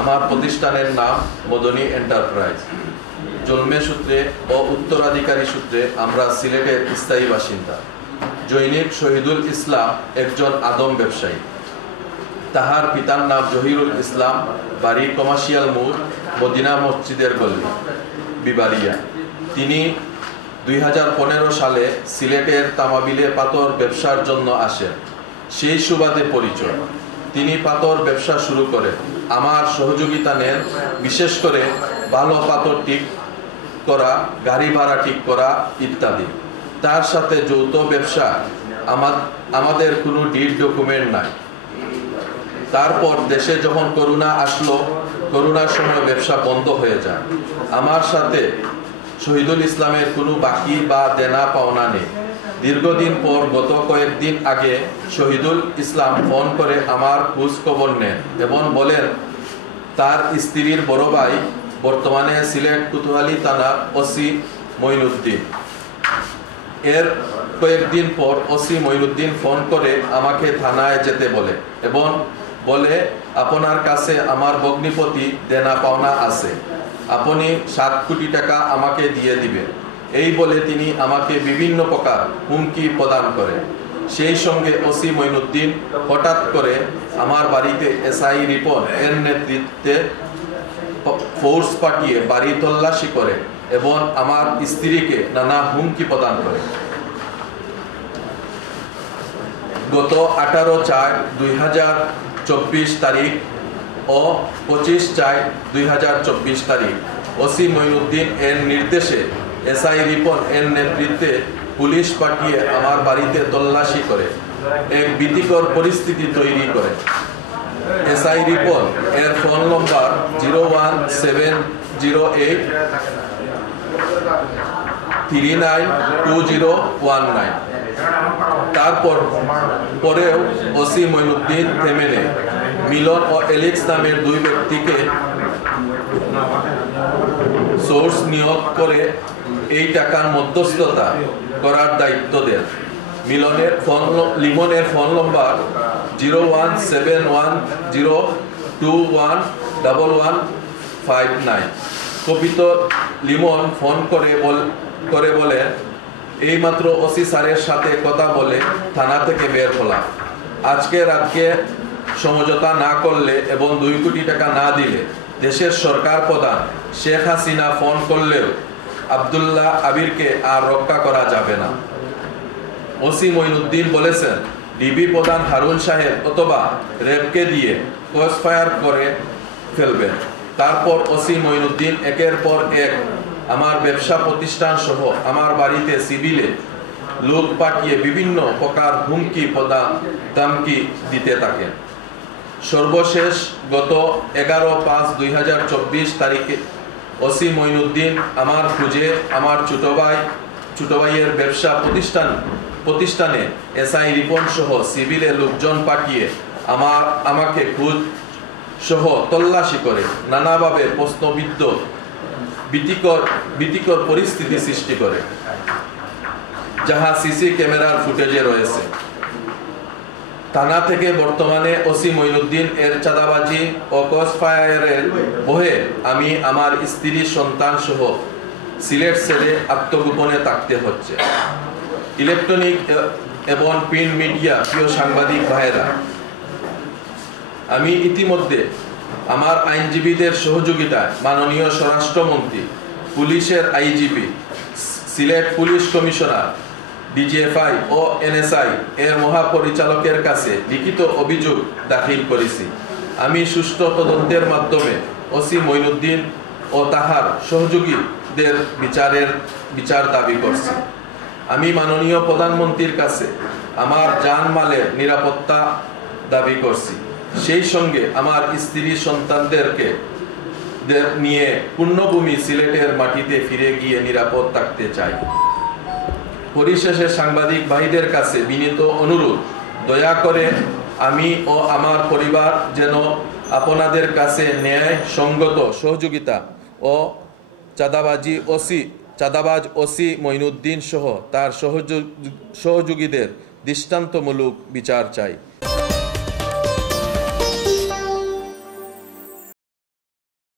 আমার প্রতিষ্ঠানের নাম মদনী এন্টারপ্রাইজ। জন্মে সূত্রে ও উত্তরাধিকারী সূত্রে আমরা সিলেটের স্থায়ী বাসিন্দা। জৈনিক শহীদুল ইসলাম একজন আদম ব্যবসায়ী। তাহার পিতার নাম জহিরুল ইসলাম, বাড়ি কমার্শিয়াল মোড়, মদিনা মসজিদের গল্লি, বিবারিয়া। তিনি 2015 সালে সিলেটের তামাবিলে পাথর ব্যবসার জন্য আসেন। সেই সুবাদে পরিচয়। তিনি পাথর ব্যবসা শুরু করেন। আমার সহযোগিতা নেন, বিশেষ করে ভালো পাথর ঠিক করা, গাড়ি ভাড়া ঠিক করা ইত্যাদি। তার সাথে যৌথ ব্যবসা। আমাদের কোনো ডিড ডকুমেন্ট নাই। তারপর দেশে যখন করোনা আসলো, করোনার সময় ব্যবসা বন্ধ হয়ে যায়। আমার সাথে শহীদুল ইসলামের কোনো বাকি বা দেনা পাওনা নেই। দীর্ঘদিন পর গত কয়েকদিন আগে শহীদুল ইসলাম ফোন করে আমার খোঁজ খবর নেন এবং বলেন তার স্ত্রীর বড় ভাই বর্তমানে সিলেট কোতোয়ালি থানার ওসি মঈনুদ্দিন। এর কয়েকদিন পর ওসি মঈনুদ্দিন ফোন করে আমাকে থানায় যেতে বলে এবং বলে আপনার কাছে আমার ভগ্নিপতি দেনা পাওনা আছে, আপনি 7 কোটি টাকা আমাকে দিয়ে দিবেন। এই বলে তিনি আমাকে বিভিন্ন প্রকার হুমকি প্রদান করে। সেই সঙ্গে ওসি মঈনুদ্দিন হঠাৎ করে আমার বাড়িতে এসআই রিপন এর নেতৃত্বে ফোর্স পাঠিয়ে বাড়ি তল্লাশি করে এবং আমার স্ত্রীকে নানা হুমকি প্রদান করে। গত 18/4/2024 তারিখ ও 25/4/2024 তারিখ ওসি মঈনুদ্দিন এর নির্দেশে এসআই রিপন এর নেতৃত্বে পুলিশ পাঠিয়ে আমার বাড়িতে তল্লাশি করে এক ভীতিকর পরিস্থিতি তৈরি করে। এসআই রিপন এর ফোন নম্বর 01708392019। তারপর পরেও ওসি মঈনুদ্দিন থেমে নেয়। মিলন ও এলিক্স নামের 2 ব্যক্তিকে সোর্স নিয়োগ করে এই টাকার মধ্যস্থতা করার দায়িত্ব দেন। লিমনের ফোন নম্বর 01710211159। কপিত লিমন ফোন করে বলেন এইমাত্র ওসি স্যারের সাথে কথা বলে থানা থেকে বের হলাম। আজকে রাতকে সমঝোতা না করলে এবং 2 কোটি টাকা না দিলে দেশের সরকার প্রধান শেখ হাসিনা ফোন করলেও আব্দুল্লাহ আবিরকে আর রক্ষা করা যাবে না। ওসি মঈনুদ্দিন বলেছেন ডিবি প্রধান হারুন সাহেব অথবা র্যাবকে দিয়ে ক্রসফায়ার করে ফেলবেন। তারপর ওসি মঈনুদ্দিন একের পর এক আমার ব্যবসা প্রতিষ্ঠান সহ আমার বাড়িতে সিভিলে লোক পাঠিয়ে বিভিন্ন প্রকার হুমকি ধামকি দিতে থাকেন। সর্বশেষ গত 11/5/2024 তারিখে ওসি মঈনুদ্দিন আমার খুঁজে আমার ছোট ভাইয়ের ব্যবসা প্রতিষ্ঠানে এসআই রিপন সহ সিভিলে লোকজন পাঠিয়ে আমাকে খোঁজ সহ তল্লাশি করে নানাভাবে প্রশ্নবিদ্ধ ভীতিকর পরিস্থিতি সৃষ্টি করে, যাহা সিসি ক্যামেরার ফুটেজে রয়েছে। থানা থেকে বর্তমানে ওসি মঈনুদ্দিন এর চাঁদাবাজি ও ক্রসফায়ারের ভয়ে আমি আমার স্ত্রী সন্তান সহ সিলেট ছেড়ে আত্মগোপনে থাকতে হচ্ছে। ইলেকট্রনিক এবং প্রিন্ট মিডিয়া প্রিয় সাংবাদিক ভাইয়েরা, আমি ইতিমধ্যে আমার আইনজীবীদের সহযোগিতায় মাননীয় স্বরাষ্ট্রমন্ত্রী, পুলিশের IGP, Sylhet police commissioner, DGFI ও এনএসআই এর মহাপরিচালকের কাছে লিখিত অভিযোগ দাখিল করেছি। আমি সুষ্ঠু তদন্তের মাধ্যমে ওসি মঈনুদ্দিন ও তাহার সহযোগীদের বিচার দাবি করছি। আমি মাননীয় প্রধানমন্ত্রীর কাছে আমার জানমালের নিরাপত্তা দাবি করছি। সেই সঙ্গে আমার স্ত্রী সন্তানদেরকে নিয়ে পূর্ণভূমি সিলেটের মাটিতে ফিরে গিয়ে নিরাপদ থাকতে চাই। পরিশেষে সাংবাদিক ভাইদের কাছে বিনীত অনুরোধ, দয়া করে আমি ও আমার পরিবার যেন আপনাদের কাছে ন্যায় সঙ্গত সহযোগিতা ও চাঁদাবাজ ওসি মঈনুদ্দিন সহ তার সহযোগীদের দৃষ্টান্তমূলক বিচার চাই।